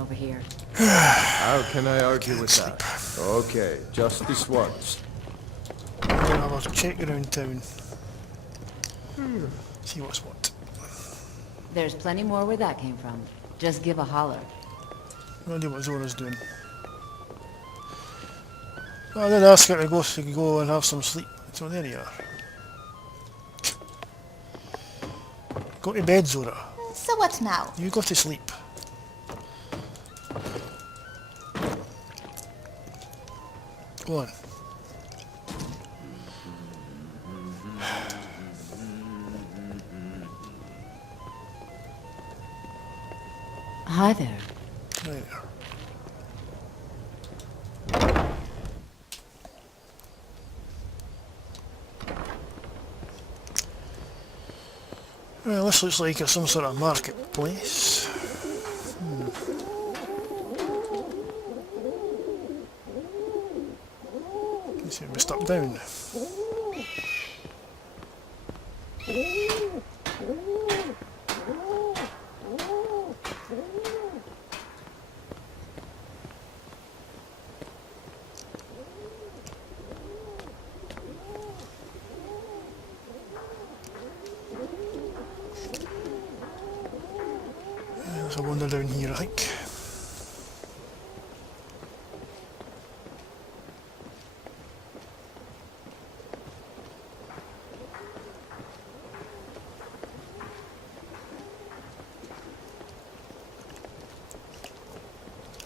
over here. How can I argue with that? Okay, just this once. I'm gonna have a check around town. See what's what. There's plenty more where that came from. Just give a holler. No idea what Zora's doing. I did ask her to go and have some sleep. So there you are. Go to bed, Zora. So what now? You go to sleep. Go on. Hi there. Right there. Well, this looks like some sort of marketplace. Let's see if we're stuck down. There's a wander down here, I think.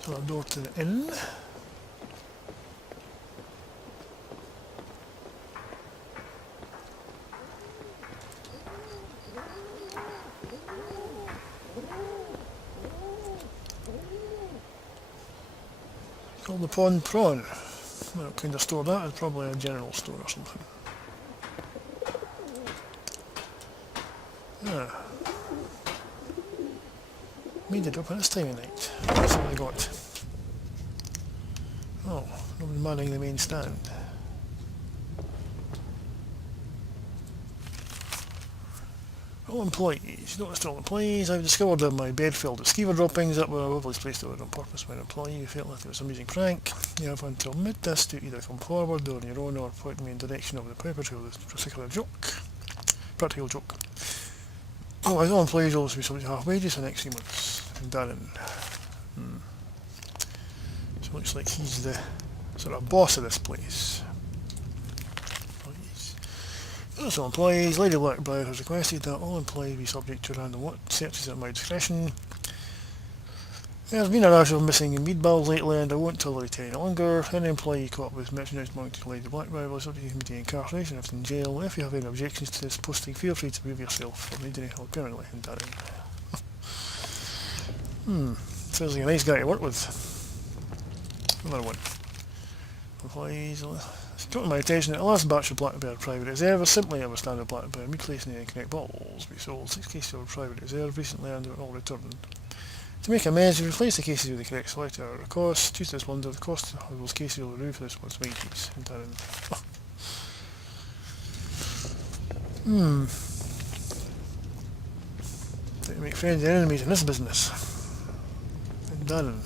So a door to the inn. Called the Pond Prawn. What kind of store that is? Probably a general store or something. Ah. Made it up at this time of night. That's what I got. Oh, nobody manning the main stand. All employees. Noticed all employees. I've discovered that my bed filled with skeever droppings that were obviously placed over on purpose by an employee who felt like it was an amusing prank. You have until mid-this to either come forward on your own or point me in the direction of the perpetrator of this particular joke. Practical joke. Oh, all employees always be subject to half wages for the next 3 months. Darren. So it looks like he's the sort of boss of this place. Also employees, Lady Blackbriar has requested that all employees be subject to random searches at my discretion. There's been a rash of missing meat balls lately and I won't tolerate any longer. Any employee caught with merchandise belonging to Lady Blackbriar will be subject to immediate incarceration if in jail. If you have any objections to this posting, feel free to remove yourself or need any help permanently in Darren. Sounds like a nice guy to work with. Another one. Employees. It's come to my attention that the last batch of Blackbear Private Reserve is simply a standard Blackbear meat placed in the incorrect bottles. We sold 6 cases of Private Reserve recently and were all returned. To make amends, we replaced the cases with the correct selector at a cost. Due to this blunder, the cost of those cases will be removed for this month's wages. Don't make friends and enemies in this business. And Darren.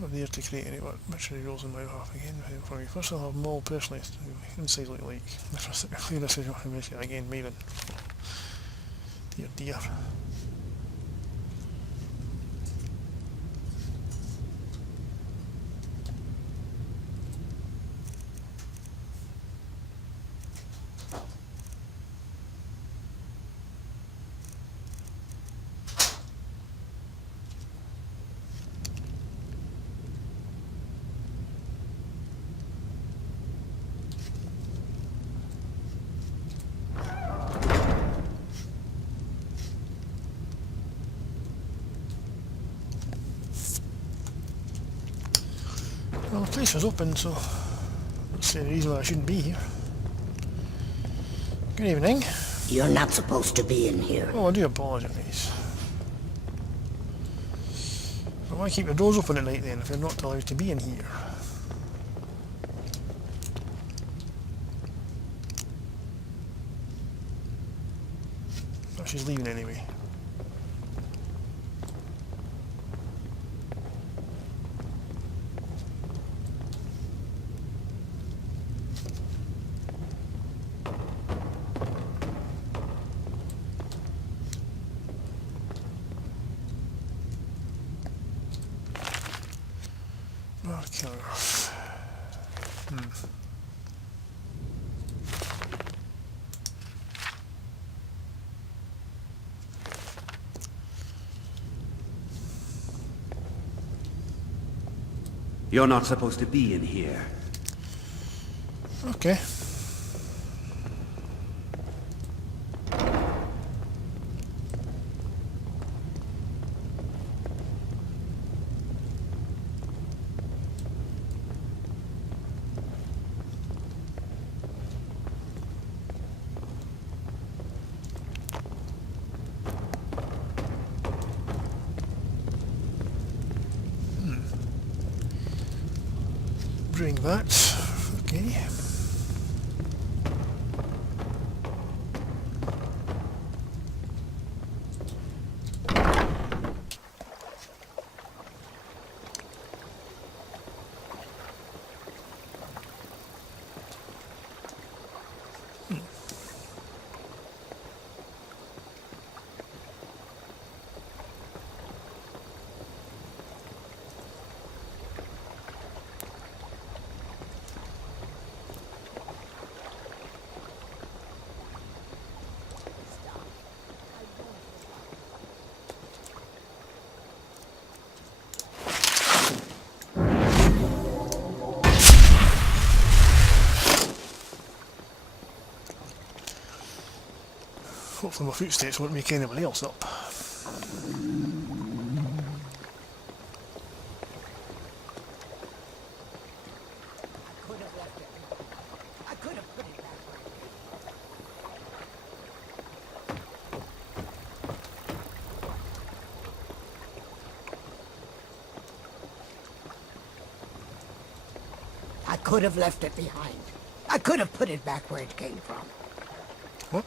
I'm there to create any arbitrary rules on my behalf again for you. First I'll have them all personally inside like clear this information again, Maven. Dear dear. Well, the place was open, so that's the reason why I shouldn't be here. Good evening. You're not supposed to be in here. Oh, I do apologise. But why keep the doors open at night then, if you're not allowed to be in here? Oh, she's leaving anyway. You're not supposed to be in here. Okay. Bring that. Okay. Hopefully my footsteps won't wake anybody else up. I could have left it behind. I could have put it back where it came from. What?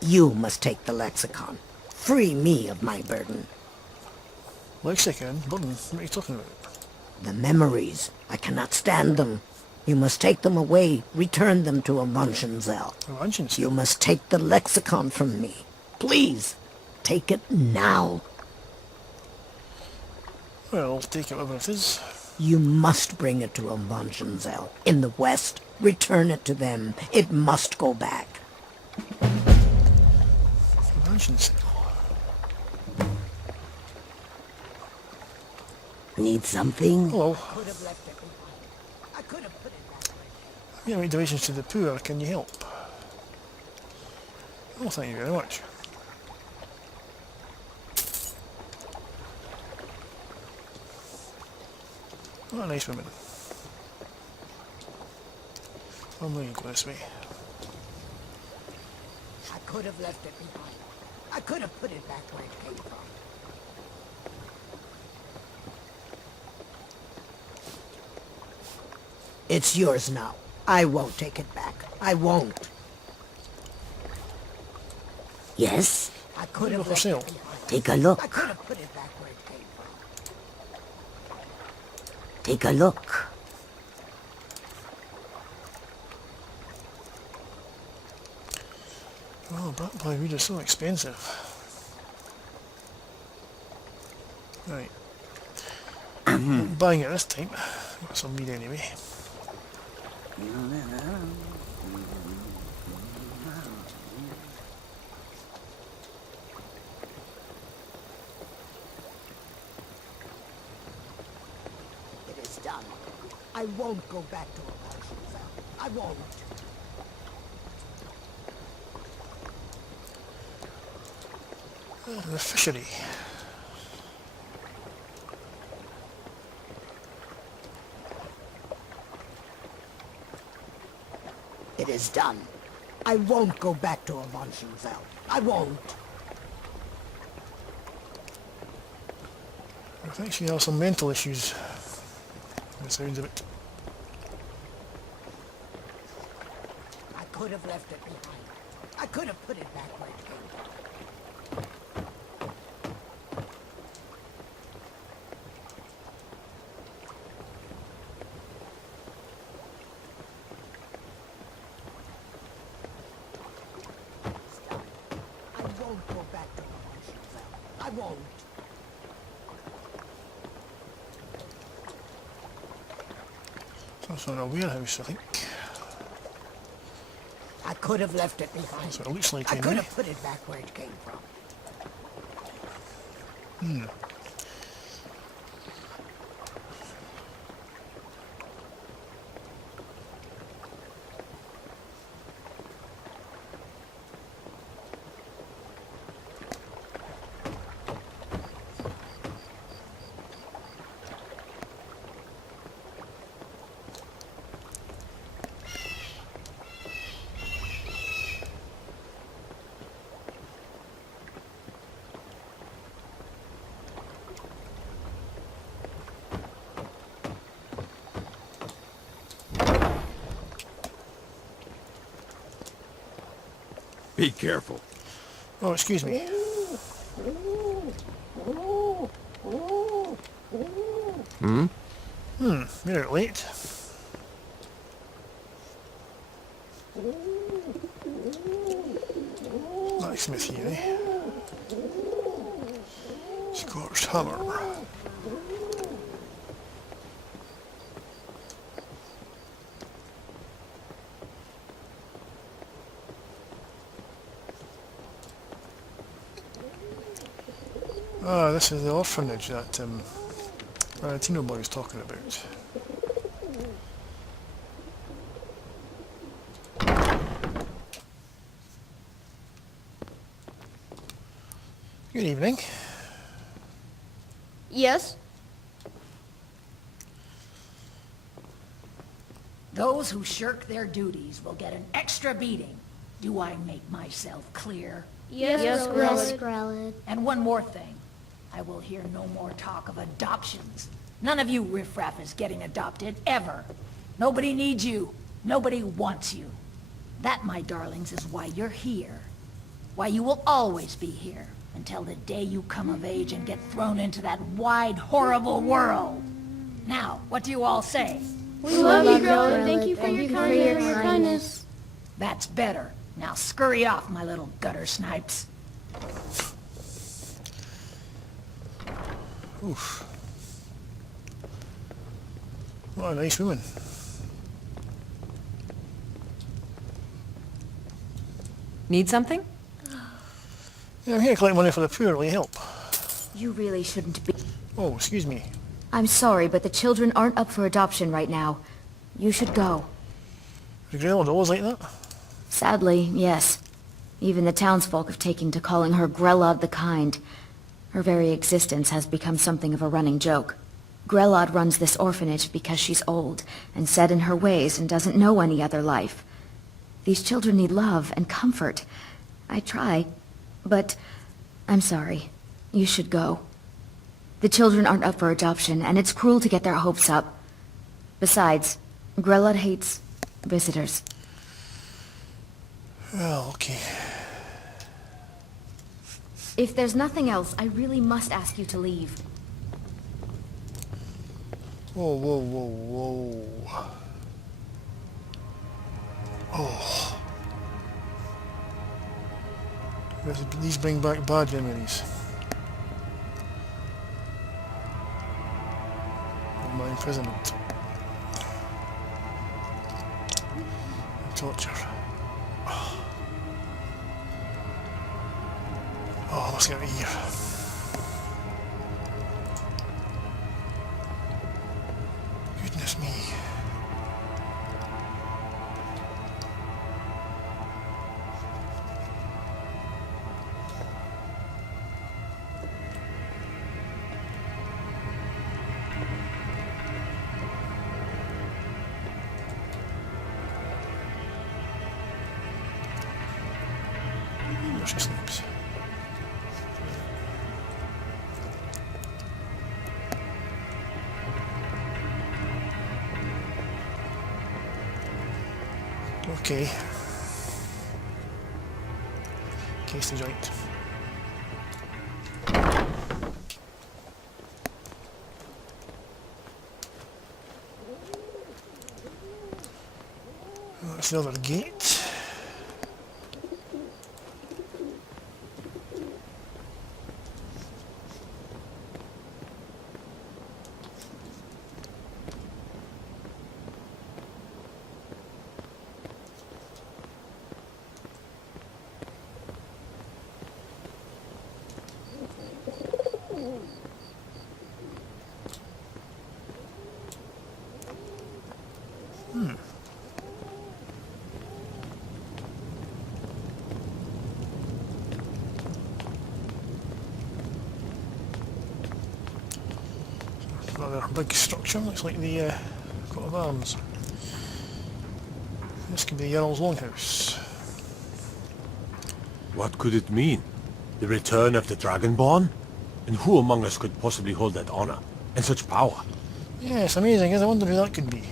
You must take the lexicon. Free me of my burden. Lexicon? Burden? What are you talking about? The memories. I cannot stand them. You must take them away. Return them to Avanshenzell. Avanshenzell? You must take the lexicon from me. Please, take it now. Well, I'll take it whatever it is. You must bring it to Avanshenzell. In the west, return it to them. It must go back. Avanshenzell? Need something? Hello. Could have left it behind. I could have put it back. Yeah, make donations to the poor. Can you help? Oh, thank you very much. What a nice woman. I'm going to go this way. I could have left it behind. I could have put it back where it came from. It's yours now. I won't take it back. I won't. Yes? I could have for left sale. it behind. Take a look. I could have put it back where it came from. Take a look. Oh, Black Plywood is so expensive. Right. Not buying it this time. Got some meat anyway. It is done. I won't go back to Avanshenzell. I won't. The fishery. is done. I won't go back to a Bonschenfeld. I won't. I think she has some mental issues. By the sounds of it. I could have left it behind. I could have put it back where it came from. Stop. I won't go back to the Bonschenfeld. I won't. Some sort of warehouse, I think. I could have left it behind. So it looks like I anyway. could have put it back where it came from. Be careful. Oh, excuse me. You're out late. Blacksmith here, eh? Scorched hammer. Ah, this is the orphanage that Tino boy was talking about. Good evening. Yes? Those who shirk their duties will get an extra beating. Do I make myself clear? Yes, Grelid. And one more thing. I will hear no more talk of adoptions. None of you riffraff is getting adopted, ever. Nobody needs you. Nobody wants you. That, my darlings, is why you're here. Why you will always be here, until the day you come of age and get thrown into that wide, horrible world. Now, what do you all say? We love you, Grelid. Thank you for your kindness. That's better. Now scurry off, my little gutter snipes. Oof. What a nice woman. Need something? Yeah, I'm here to collect money for the poor. Will you help? You really shouldn't be. Oh, excuse me. I'm sorry, but the children aren't up for adoption right now. You should go. Is Grelid always like that? Sadly, yes. Even the townsfolk have taken to calling her Grelod the Kind. Her very existence has become something of a running joke. Grelod runs this orphanage because she's old and set in her ways and doesn't know any other life. These children need love and comfort. I try, but I'm sorry. You should go. The children aren't up for adoption, and it's cruel to get their hopes up. Besides, Grelod hates visitors. Well, okay. If there's nothing else, I really must ask you to leave. Whoa, whoa, whoa, whoa. Oh. These bring back bad memories. Of my imprisonment. And torture. Oh, let's get out of here. Goodness me. she sleeps. Okay. Case the joint. That's the other gate. Another big structure, looks like the coat of arms. This could be the Jarl's Longhouse. What could it mean? The return of the Dragonborn? And who among us could possibly hold that honor and such power? Yes, amazing, I wonder who that could be.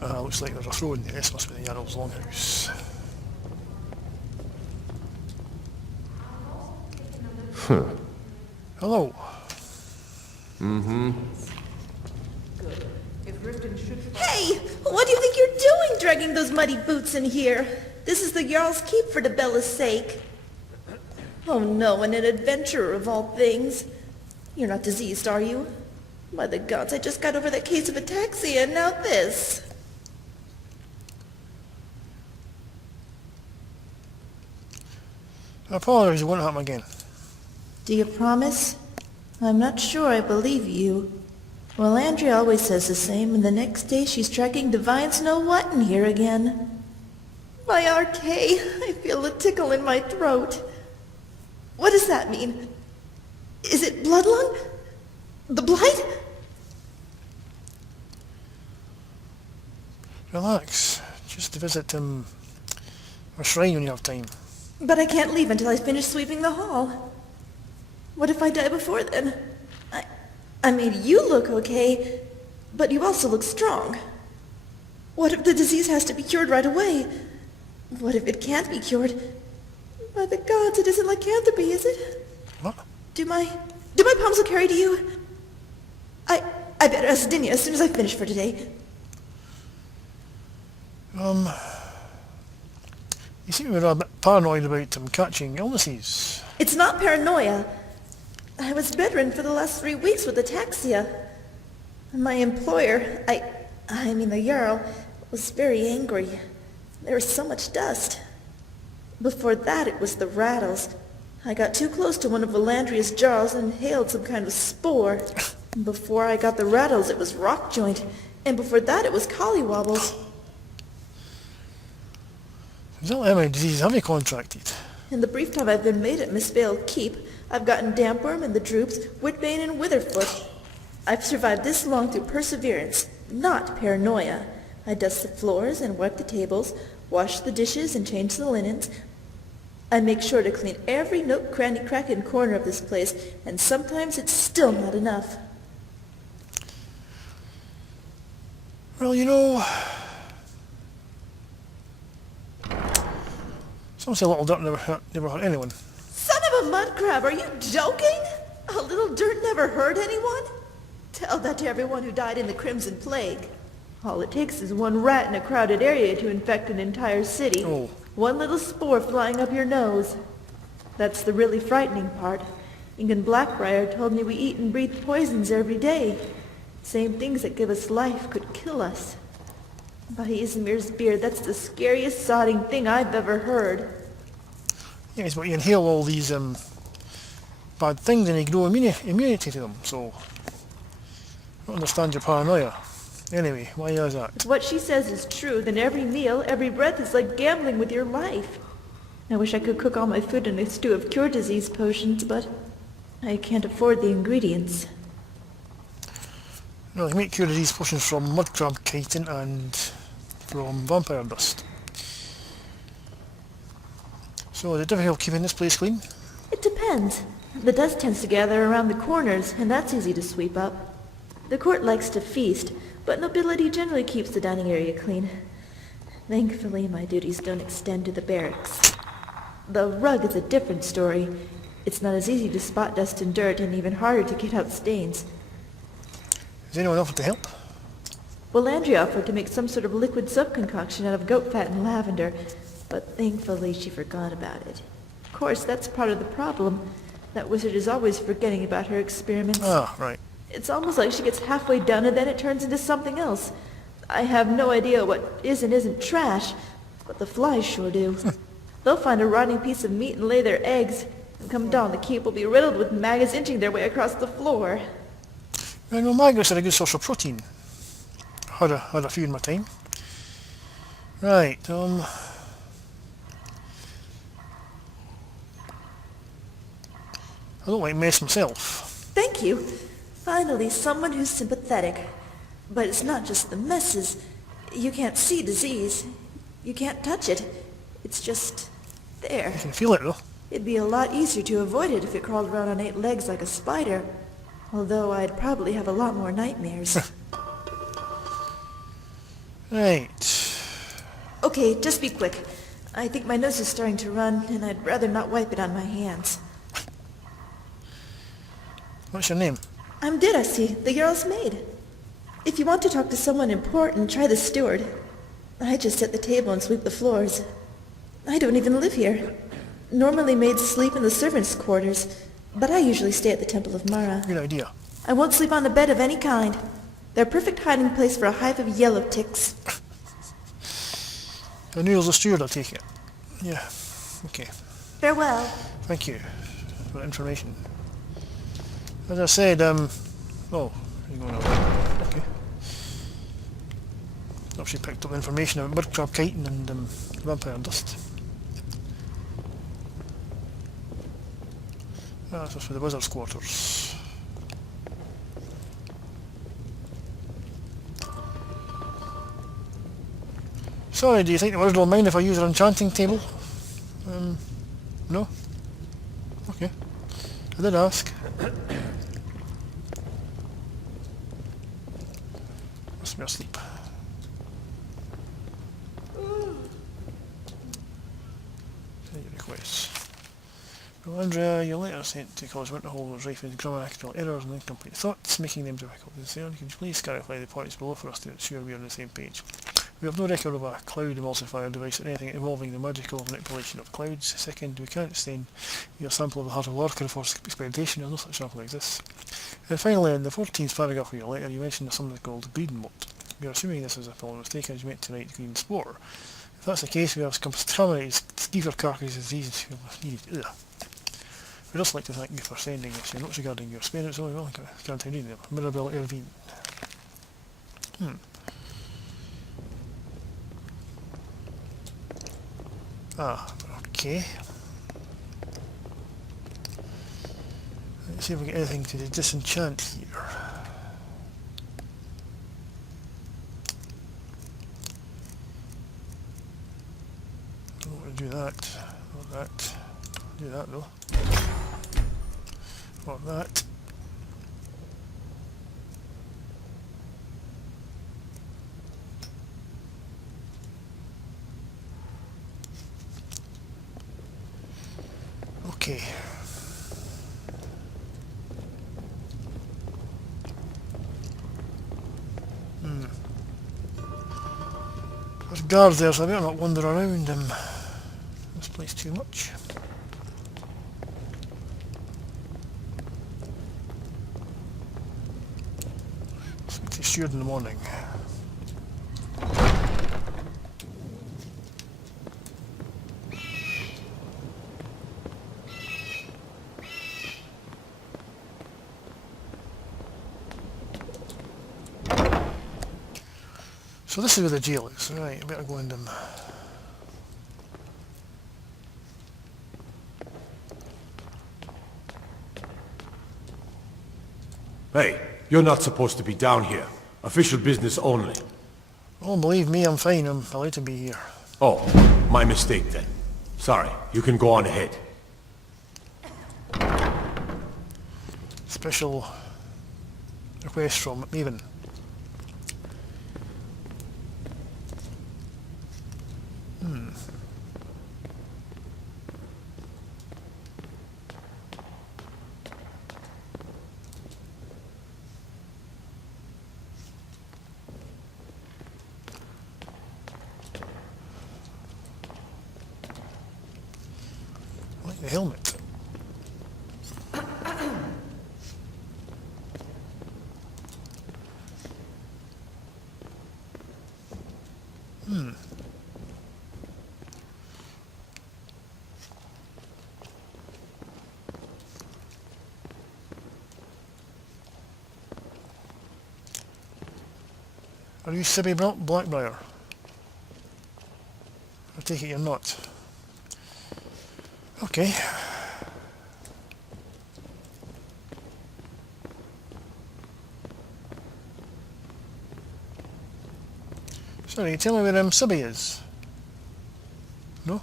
Looks like there's a throne there. This must be the Jarl's Longhouse. Hello. Hey! What do you think you're doing, dragging those muddy boots in here? This is the Jarl's Keep, for the Bella's sake. Oh no, and an adventurer of all things. You're not diseased, are you? By the gods, I just got over that case of ataxia, and now this. I apologize, it won't happen again. Do you promise? I'm not sure I believe you. Well, Andrea always says the same, and the next day she's dragging divines know what in here again. My RK, I feel a tickle in my throat. What does that mean? Is it bloodlung? The blight? Relax. Just visit our shrine when you have time. But I can't leave until I finish sweeping the hall. What if I die before then? I mean, you look okay, but you also look strong. What if the disease has to be cured right away? What if it can't be cured? By the gods, it isn't lycanthropy, is it? What? Do my palms will carry to you? I better ask Dinia as soon as I finish for today. You seem to be a bit paranoid about catching illnesses. It's not paranoia. I was bedridden for the last 3 weeks with ataxia. My employer, I mean the Jarl, was very angry. There was so much dust. Before that, it was the rattles. I got too close to one of Valandria's jars and inhaled some kind of spore. Before I got the rattles, it was rock joint. And before that, it was collywobbles. Exactly how many diseases have you contracted? In the brief time I've been made at Miss Vale Keep, I've gotten dampworm and the droops, witbane and witherfoot. I've survived this long through perseverance, not paranoia. I dust the floors and wipe the tables, wash the dishes and change the linens. I make sure to clean every nook, cranny, crack, and corner of this place, and sometimes it's still not enough. Well, you know, some say a little dirt never hurt anyone. Son of a mud crab, are you joking? A little dirt never hurt anyone? Tell that to everyone who died in the Crimson Plague. All it takes is one rat in a crowded area to infect an entire city. Oh. One little spore flying up your nose. That's the really frightening part. Ingun Blackbriar told me we eat and breathe poisons every day. Same things that give us life could kill us. By Izamir's beard, that's the scariest sodding thing I've ever heard. Yes, but you inhale all these bad things and you grow immunity to them, so I don't understand your paranoia. Anyway, why is that? If what she says is true, then every meal, every breath is like gambling with your life. I wish I could cook all my food in a stew of cure disease potions, but I can't afford the ingredients. No, you make cure disease potions from mud crab chitin and from vampire dust. So is it difficult keeping this place clean? It depends. The dust tends to gather around the corners, and that's easy to sweep up. The court likes to feast, but nobility generally keeps the dining area clean. Thankfully, my duties don't extend to the barracks. The rug is a different story. It's not as easy to spot dust and dirt, and even harder to get out stains. Has anyone offered to help? Well, Andrea offered to make some sort of liquid soap concoction out of goat fat and lavender, but thankfully she forgot about it. Of course, that's part of the problem. That wizard is always forgetting about her experiments. Ah, right. It's almost like she gets halfway done and then it turns into something else. I have no idea what is and isn't trash, but the flies sure do. They'll find a rotting piece of meat and lay their eggs, and come dawn the keep will be riddled with maggots inching their way across the floor. I know maggots are a good source of protein. Had a few in my time. Right, I don't like mess myself. Thank you. Finally, someone who's sympathetic. But it's not just the messes. You can't see disease. You can't touch it. It's just there. I can feel it though. It'd be a lot easier to avoid it if it crawled around on 8 legs like a spider. Although I'd probably have a lot more nightmares. Right. Okay, just be quick. I think my nose is starting to run, and I'd rather not wipe it on my hands. What's your name? I'm Danifae, the Jarl's maid. If you want to talk to someone important, try the steward. I just set the table and sweep the floors. I don't even live here. Normally maids sleep in the servants' quarters, but I usually stay at the Temple of Mara. Good idea. I won't sleep on a bed of any kind. They're a perfect hiding place for a hive of yellow ticks. I knew it was a steward, I'll take it. Yeah, okay. Farewell. Thank you for the information. As I said, oh, you're going over. Okay. Actually picked up information about mudcrab chitin and vampire dust. Ah, this is for the wizard's quarters. Sorry, do you think the wizard will mind if I use her enchanting table? No? Okay. I did ask. Must be asleep. Send your requests. Well, Andrea, your letter sent to College Winterhold was rife with grammatical errors and incomplete thoughts, making them difficult to discern. Can you please clarify the points below for us to ensure we are on the same page? We have no record of a cloud emulsifier device or anything involving the magical manipulation of clouds. Second, we can't send you a sample of the Heart of Lorca for experimentation, as no such sample exists. And finally, in the 14th paragraph of your letter, you mentioned something called green moat. We are assuming this is a problem mistake as you meant to write green spore. If that's the case, we have contaminated skeever carcass disease needed. Ugh. We'd also like to thank you for sending us your notes regarding your experiments. Oh, well, can't read them. Mirabelle Irvine. Ah, okay. Let's see if we get anything to disenchant here. Don't want to do that. Or that. Do that though. Or that. Okay. There's guards there, so I better not wander around this place too much. Speak to steward in the morning. So this is where the jail is. Right, I better go in them. Hey, you're not supposed to be down here. Official business only. Oh, believe me, I'm fine. I'm allowed to be here. Oh, my mistake then. Sorry, you can go on ahead. Special request from Maven. I like the helmet. Are you Sibby Blackbriar? I take it you're not. Okay. Sorry, tell me where Sibby is. No?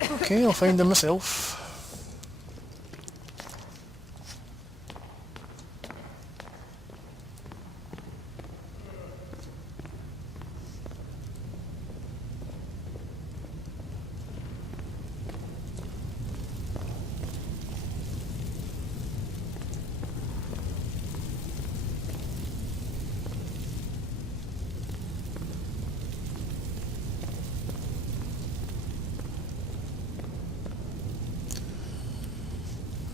Okay, I'll find him myself.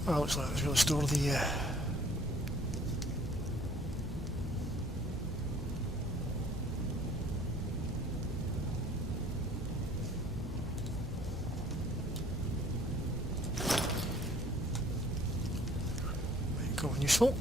Well, looks like it's going to store the go useful.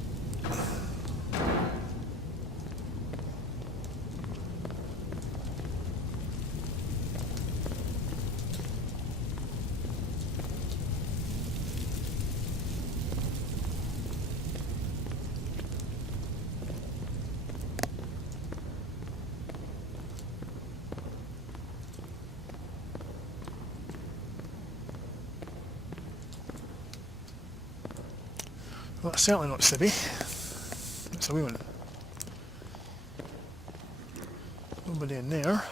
Well, that's certainly not Sibby. It's a woman. Nobody in there.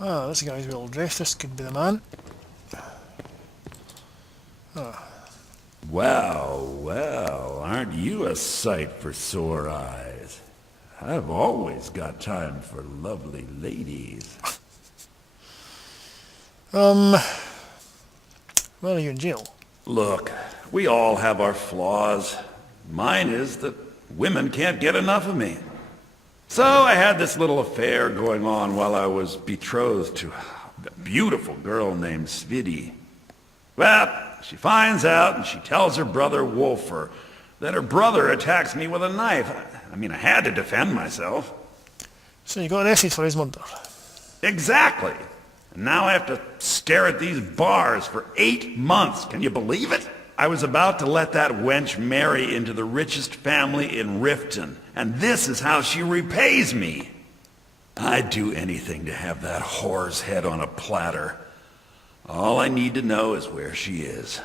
Ah, this guy's well dressed. This could be the man. Ah. Well, well, aren't you a sight for sore eyes? I've always got time for lovely ladies. Why are you in jail? Look, we all have our flaws. Mine is that women can't get enough of me. So I had this little affair going on while I was betrothed to a beautiful girl named Svidi. Well, she finds out and she tells her brother Wolfer that her brother attacks me with a knife. I mean, I had to defend myself. So you got arrested for his murder? Exactly. And now I have to stare at these bars for 8 months. Can you believe it? I was about to let that wench marry into the richest family in Riften, and this is how she repays me. I'd do anything to have that whore's head on a platter. All I need to know is where she is.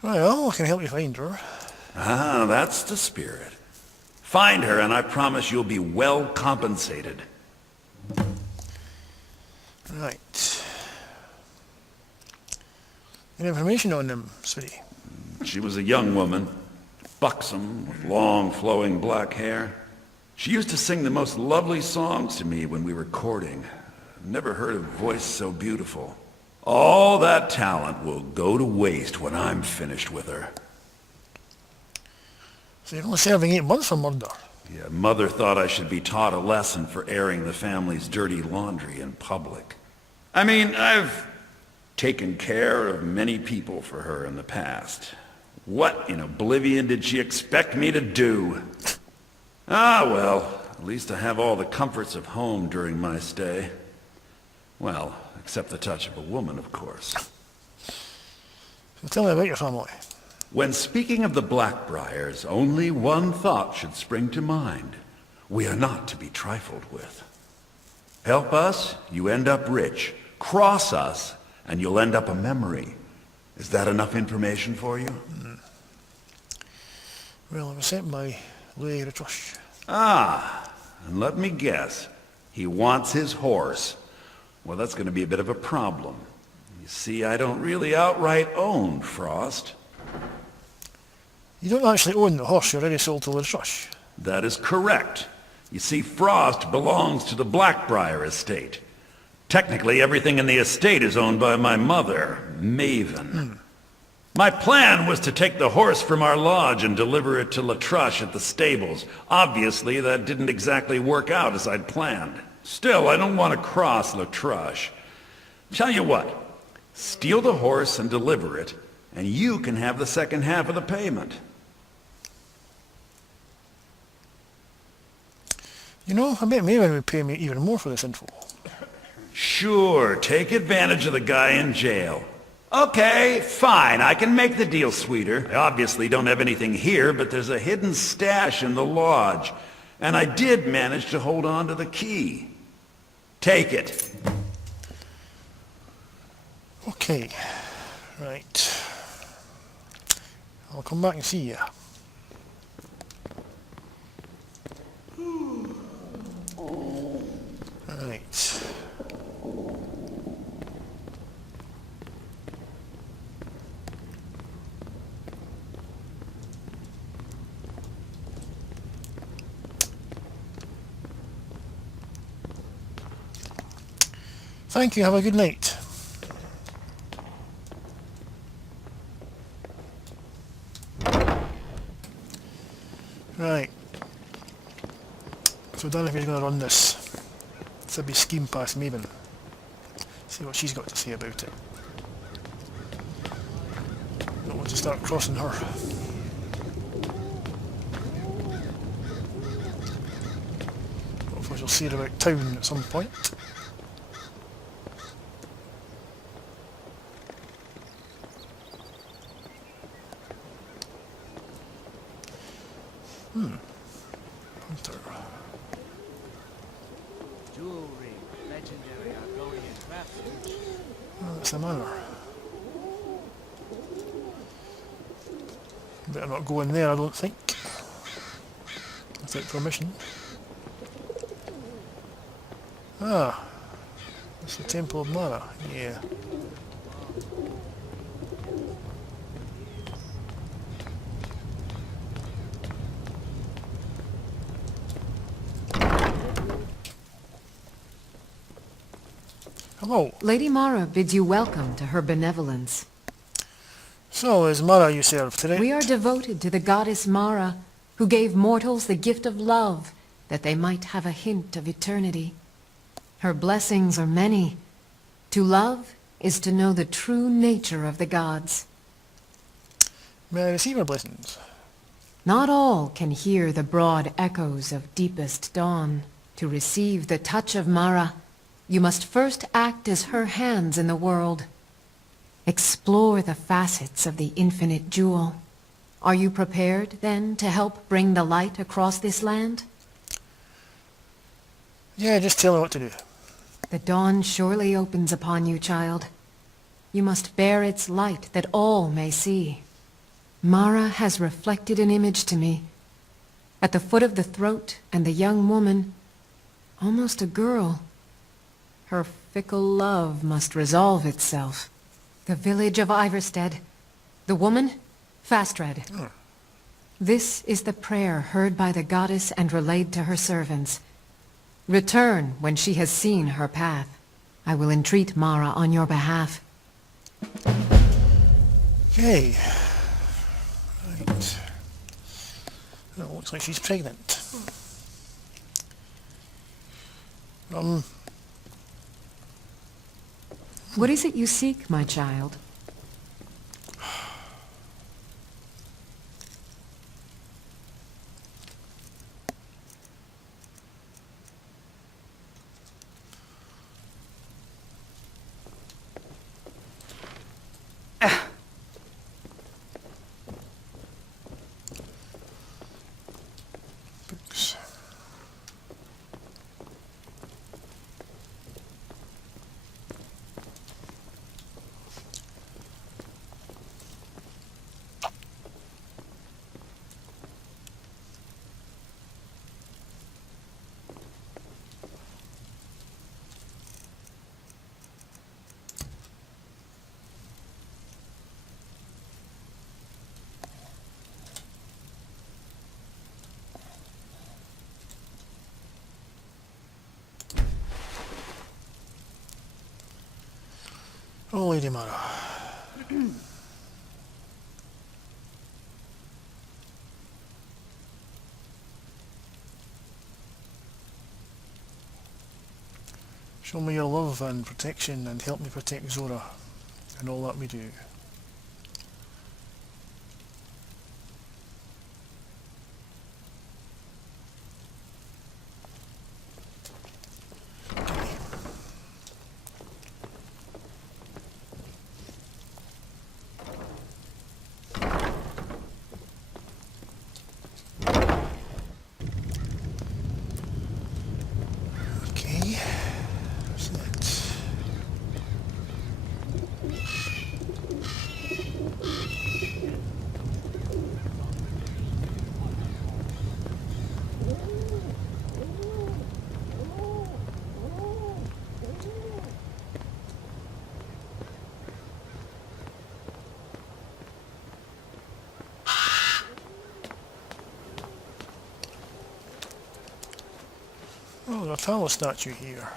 Well, I can help you find her. Ah, that's the spirit. Find her, and I promise you'll be well compensated. Right. Any information on them, Smitty? She was a young woman, buxom, with long, flowing black hair. She used to sing the most lovely songs to me when we were courting. I've never heard a voice so beautiful. All that talent will go to waste when I'm finished with her. So you're only serving 8 months for murder? Yeah, Mother thought I should be taught a lesson for airing the family's dirty laundry in public. I mean, I've taken care of many people for her in the past. What in oblivion did she expect me to do? Ah, well, at least I have all the comforts of home during my stay. Well, except the touch of a woman, of course. So tell me about your family. When speaking of the Blackbriars, only one thought should spring to mind. We are not to be trifled with. Help us, you end up rich. Cross us, and you'll end up a memory. Is that enough information for you? Well, I was sent by Louis Retrush. Ah, and let me guess. He wants his horse. Well, that's going to be a bit of a problem. You see, I don't really outright own Frost. You don't actually own the horse you already sold to Retrush. That is correct. You see, Frost belongs to the Blackbriar estate. Technically, everything in the estate is owned by my mother, Maven. My plan was to take the horse from our lodge and deliver it to Latrush at the stables. Obviously, that didn't exactly work out as I'd planned. Still, I don't want to cross Latrush. Tell you what, steal the horse and deliver it, and you can have the second half of the payment. You know, I bet Maven would pay me even more for this info. Sure, take advantage of the guy in jail. Okay, fine, I can make the deal sweeter. I obviously don't have anything here, but there's a hidden stash in the lodge. And I did manage to hold on to the key. Take it. Okay. Right. I'll come back and see you. Right. Thank you, have a good night. Right. So Danifae's going to run this. It's a wee scheme past Maven. See what she's got to say about it. Don't want to start crossing her. Hopefully she'll see her about town at some point. Hunter. Jewelry, legendary Argonian craftsmanship. Oh, that's the manor. Better not go in there, I don't think. Without permission. Ah, it's the Temple of Mara. Yeah. Hello. Lady Mara bids you welcome to her benevolence. So, is Mara you serve today? We are devoted to the goddess Mara, who gave mortals the gift of love, that they might have a hint of eternity. Her blessings are many. To love is to know the true nature of the gods. May I receive her blessings? Not all can hear the broad echoes of deepest dawn. To receive the touch of Mara, you must first act as her hands in the world. Explore the facets of the infinite jewel. Are you prepared, then, to help bring the light across this land? Yeah, just tell me what to do. The dawn surely opens upon you, child. You must bear its light that all may see. Mara has reflected an image to me. At the foot of the throat and the young woman, almost a girl. Her fickle love must resolve itself. The village of Iverstead. The woman, Fastred. This is the prayer heard by the goddess and relayed to her servants. Return when she has seen her path. I will entreat Mara on your behalf. Okay. Right. Oh, looks like she's pregnant. What is it you seek, my child? Oh, Lady Mara. Show me your love and protection and help me protect Zora and all that we do. Okay, that's it. Oh, there's a Talos statue here.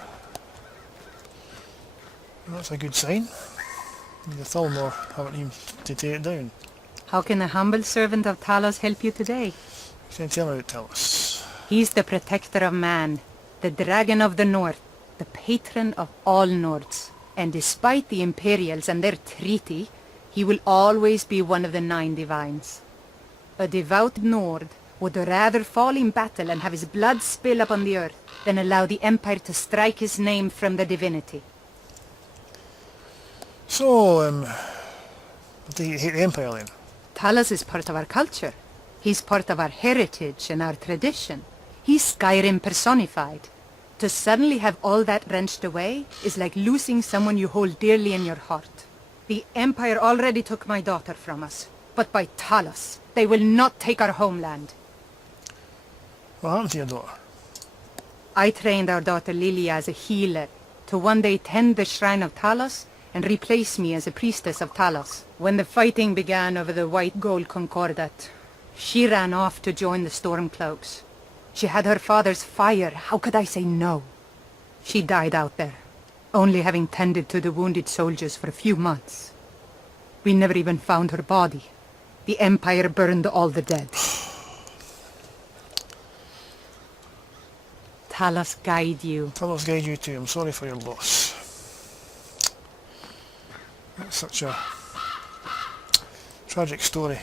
That's a good sign. The Thalmor haven't even to take it down. How can a humble servant of Talos help you today? Can you tell me about Talos? He's the protector of man, the dragon of the north, the patron of all Nords. And despite the Imperials and their treaty, he will always be one of the 9 divines. A devout Nord would rather fall in battle and have his blood spill upon the earth than allow the Empire to strike his name from the divinity. So, do you hate the Empire then? Talos is part of our culture. He's part of our heritage and our tradition. He's Skyrim personified. To suddenly have all that wrenched away is like losing someone you hold dearly in your heart. The Empire already took my daughter from us, but by Talos, they will not take our homeland. What happened to your daughter? I trained our daughter Lilia as a healer, to one day tend the shrine of Talos and replace me as a priestess of Talos. When the fighting began over the white gold concordat, she ran off to join the Stormcloaks. She had her father's fire, how could I say no? She died out there, only having tended to the wounded soldiers for a few months. We never even found her body. The Empire burned all the dead. Talos guide you. Talos guide you too. I'm sorry for your loss. That's such a tragic story.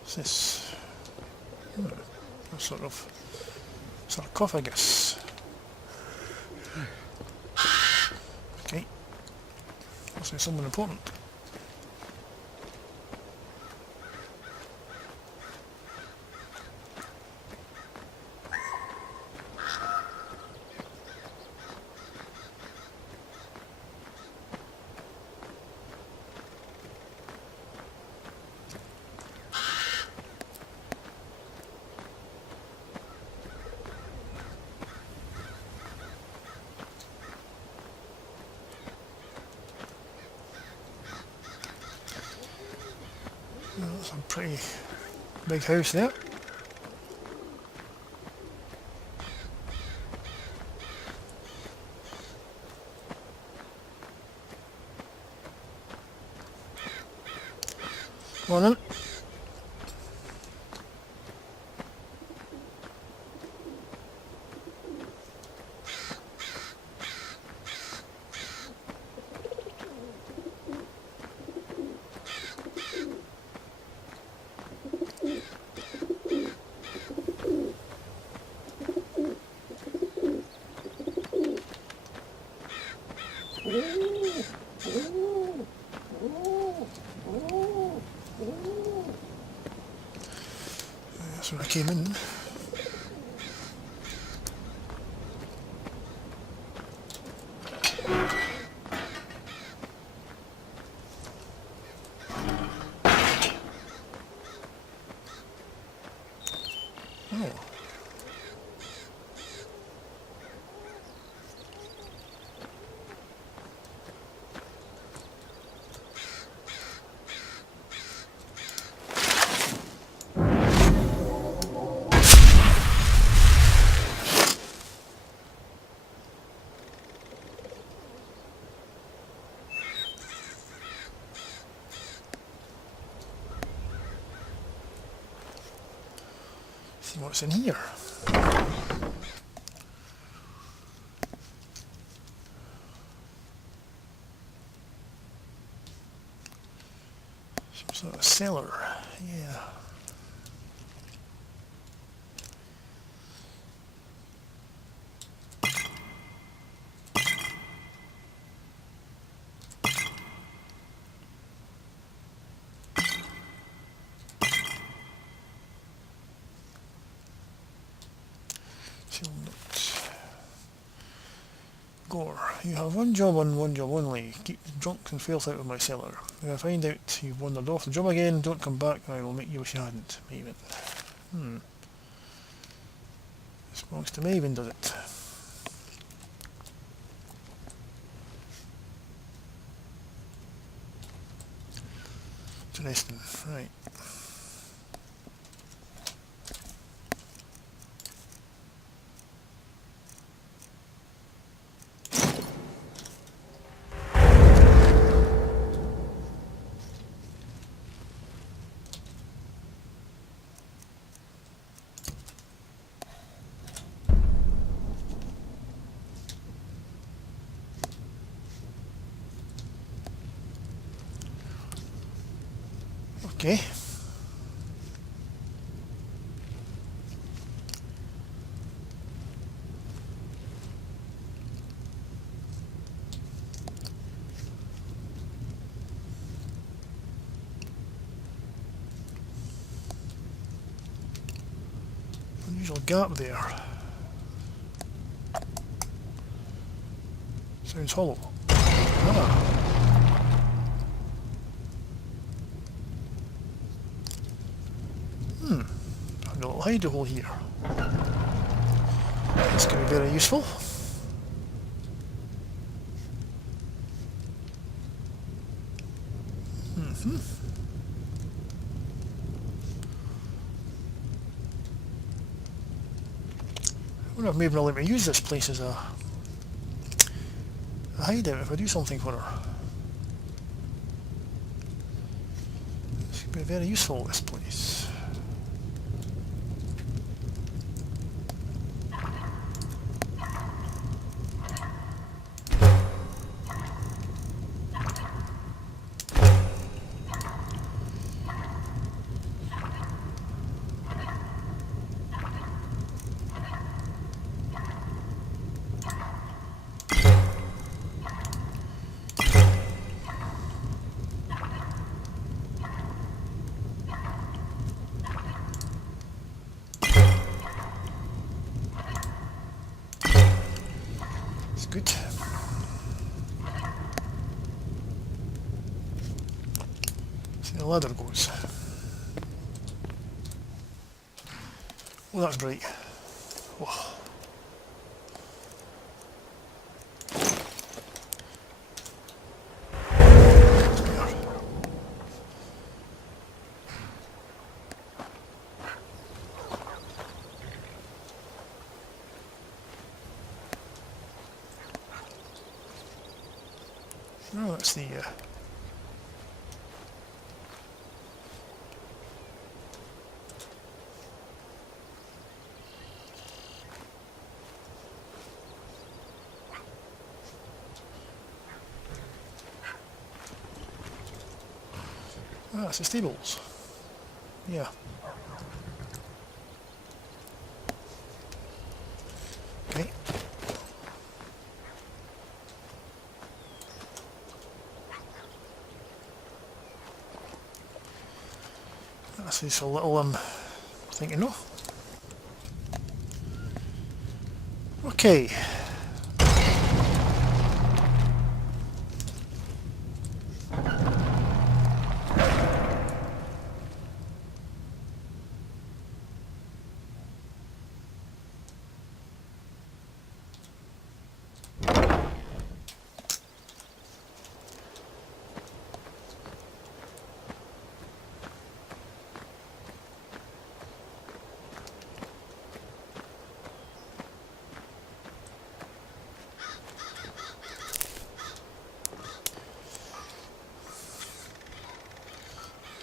What's this? A sort of sarcophagus. Okay. Must be something important. That's a pretty big house there. Come on then. That's where I came in. Oh. See what's in here. Some sort of cellar. Yeah. Gore, you have one job and one job only. Keep drunk and filth out of my cellar. If I find out you've wandered off the job again, don't come back and I will make you wish you hadn't. Maven. This belongs to Maven, does it? Interesting, right. Okay. Unusual gap there. Sounds hollow. Ah. Found a little hide hole here. This could be very useful. I wonder if maybe I'll let me use this place as a hideout if I do something for her. This could be very useful, this place. Good. See the ladder goes. Oh, that's bright. Oh. Oh, that's the that's the stables. Yeah. Okay. That's just a little thing to know. Okay.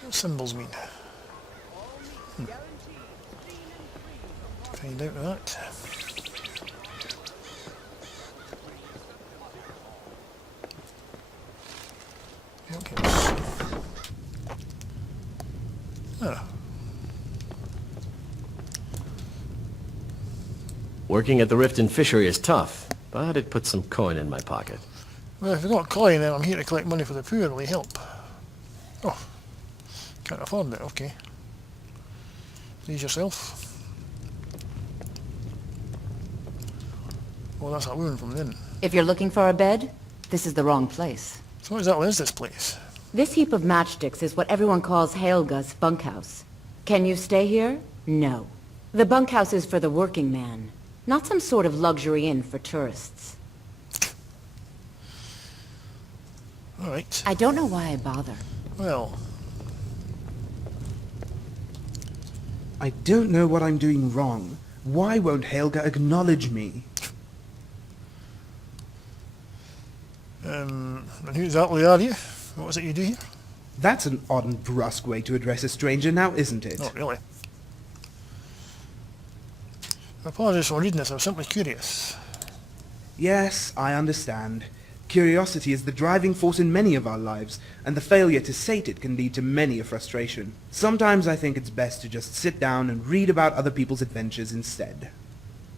What symbols mean? find out that. Okay. Ah. Working at the Riften fishery is tough, but it puts some coin in my pocket. Well, if you've got coin, then I'm here to collect money for the poor. Will you help? Oh, can't afford it. Okay. Please yourself. Well, that's that woman from then. If you're looking for a bed, this is the wrong place. So what exactly is this place? This heap of matchsticks is what everyone calls Helga's bunkhouse. Can you stay here? No. The bunkhouse is for the working man, not some sort of luxury inn for tourists. Alright. I don't know why I bother. Well. I don't know what I'm doing wrong. Why won't Helga acknowledge me? And who exactly are you? What is it you do here? That's an odd and brusque way to address a stranger now, isn't it? Not really. Apologies for reading this, I was simply curious. Yes, I understand. Curiosity is the driving force in many of our lives, and the failure to sate it can lead to many a frustration. Sometimes I think it's best to just sit down and read about other people's adventures instead.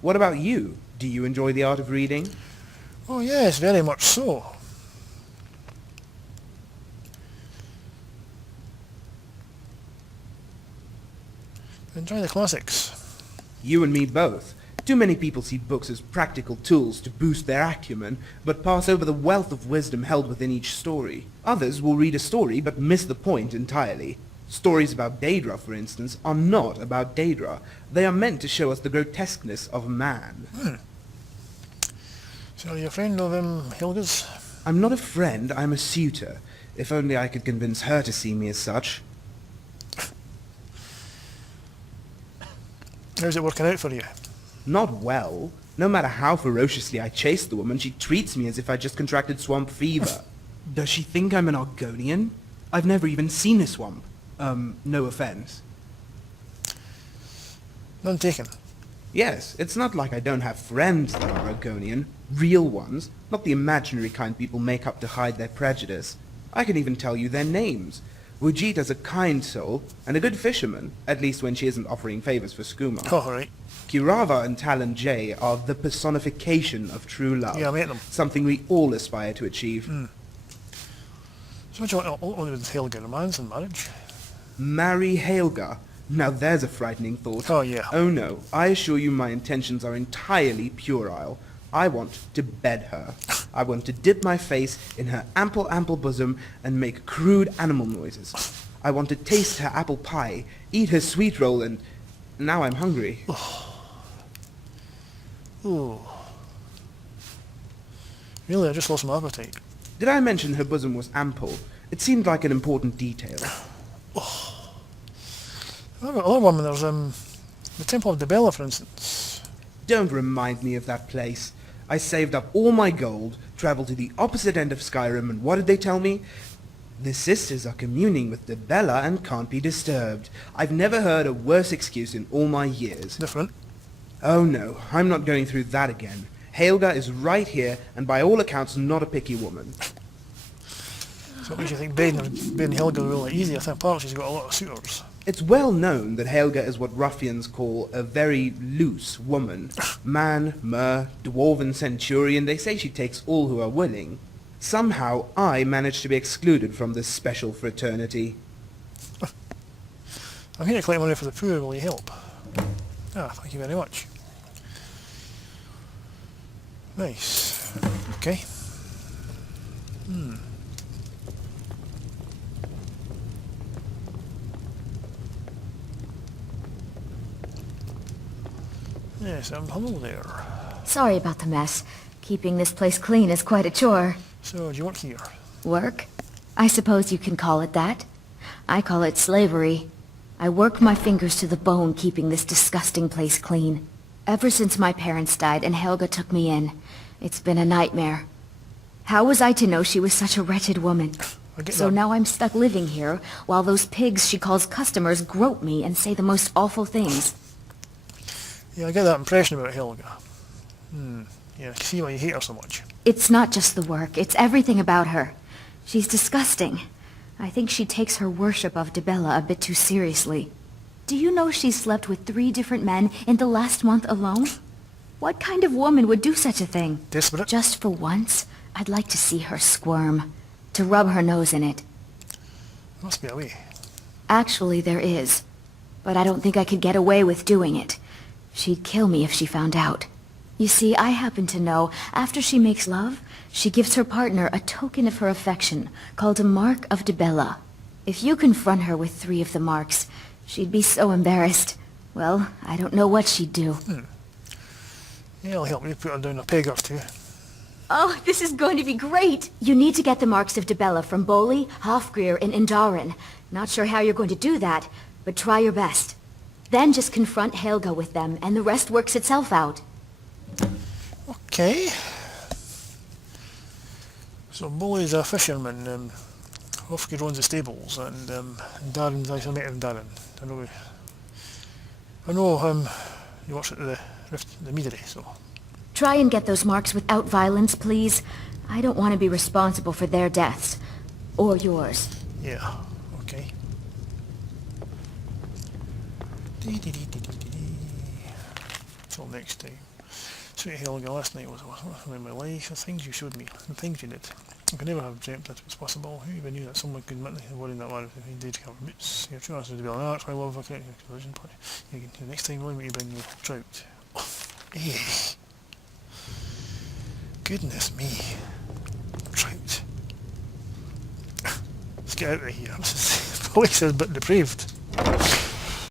What about you? Do you enjoy the art of reading? Oh yes, very much so. Enjoy the classics. You and me both. Too many people see books as practical tools to boost their acumen, but pass over the wealth of wisdom held within each story. Others will read a story but miss the point entirely. Stories about Daedra, for instance, are not about Daedra. They are meant to show us the grotesqueness of man. So are you a friend of Helga's? I'm not a friend, I'm a suitor. If only I could convince her to see me as such. How's it working out for you? Not well. No matter how ferociously I chase the woman, she treats me as if I just contracted swamp fever. Does she think I'm an Argonian? I've never even seen a swamp. No offense. None taken. Yes, it's not like I don't have friends that are Argonian. Real ones, not the imaginary kind people make up to hide their prejudice. I can even tell you their names. Wujita's a kind soul, and a good fisherman, at least when she isn't offering favors for skooma. Oh, right. Kirava and Talon J are the personification of true love. Yeah, I met them. Something we all aspire to achieve. So what do you want with Helga, romance and marriage? Marry Helga? Now there's a frightening thought. Oh, yeah. Oh no, I assure you my intentions are entirely puerile. I want to bed her. I want to dip my face in her ample bosom and make crude animal noises. I want to taste her apple pie, eat her sweet roll, and now I'm hungry. Ooh. Really, I just lost my appetite. Did I mention her bosom was ample? It seemed like an important detail. Another one, there's the Temple of Debella, for instance. Don't remind me of that place. I saved up all my gold, traveled to the opposite end of Skyrim, and what did they tell me? The sisters are communing with Debella and can't be disturbed. I've never heard a worse excuse in all my years. Different. Oh no, I'm not going through that again. Helga is right here, and by all accounts not a picky woman. So what makes you think being Helga will be easy? I think apparently she's got a lot of suitors. It's well known that Helga is what ruffians call a very loose woman. Man, mer, dwarven centurion, they say she takes all who are willing. Somehow I managed to be excluded from this special fraternity. I'm here to collect money for the poor, will you help? Ah, thank you very much. Nice. Okay. Yes, hello there. Sorry about the mess. Keeping this place clean is quite a chore. So, do you work here? Work? I suppose you can call it that. I call it slavery. I work my fingers to the bone keeping this disgusting place clean. Ever since my parents died and Helga took me in, it's been a nightmare. How was I to know she was such a wretched woman? So now I'm stuck living here, while those pigs she calls customers grope me and say the most awful things. Yeah, I get that impression about Helga. Yeah, I can see why you hate her so much. It's not just the work, it's everything about her. She's disgusting. I think she takes her worship of Dibella a bit too seriously. Do you know she's slept with 3 different men in the last month alone? What kind of woman would do such a thing? Desperate. Just for once, I'd like to see her squirm. To rub her nose in it. Must be a way. Actually, there is. But I don't think I could get away with doing it. She'd kill me if she found out. You see, I happen to know, after she makes love, she gives her partner a token of her affection, called a Mark of Dibella. If you confront her with 3 of the marks, she'd be so embarrassed. Well, I don't know what she'd do. Yeah, I'll help you put her down a peg or 2. Oh, this is going to be great! You need to get the marks of Dibella from Bolli, Hofgrir, and Indaren. Not sure how you're going to do that, but try your best. Then just confront Helga with them, and the rest works itself out. Okay. So Bolly's a fisherman, Hofgrir owns the stables, and Darren's I met him, Darren. I know he works at the Rift, the Meadery, so... Try and get those marks without violence, please. I don't want to be responsible for their deaths. Or yours. Yeah, okay. Till next time. Sweet Helga, last night was in my life, the things you showed me, the things you did. I could never have dreamt that it was possible. Who even knew that someone could admit the worry in that man if he did cover boots? Your true answer to be an arch, my love, okay, collision point. The next time, really, you bring the trout. Eh. Goodness me. Trout. Let's get out of here. This is, the place is a bit depraved.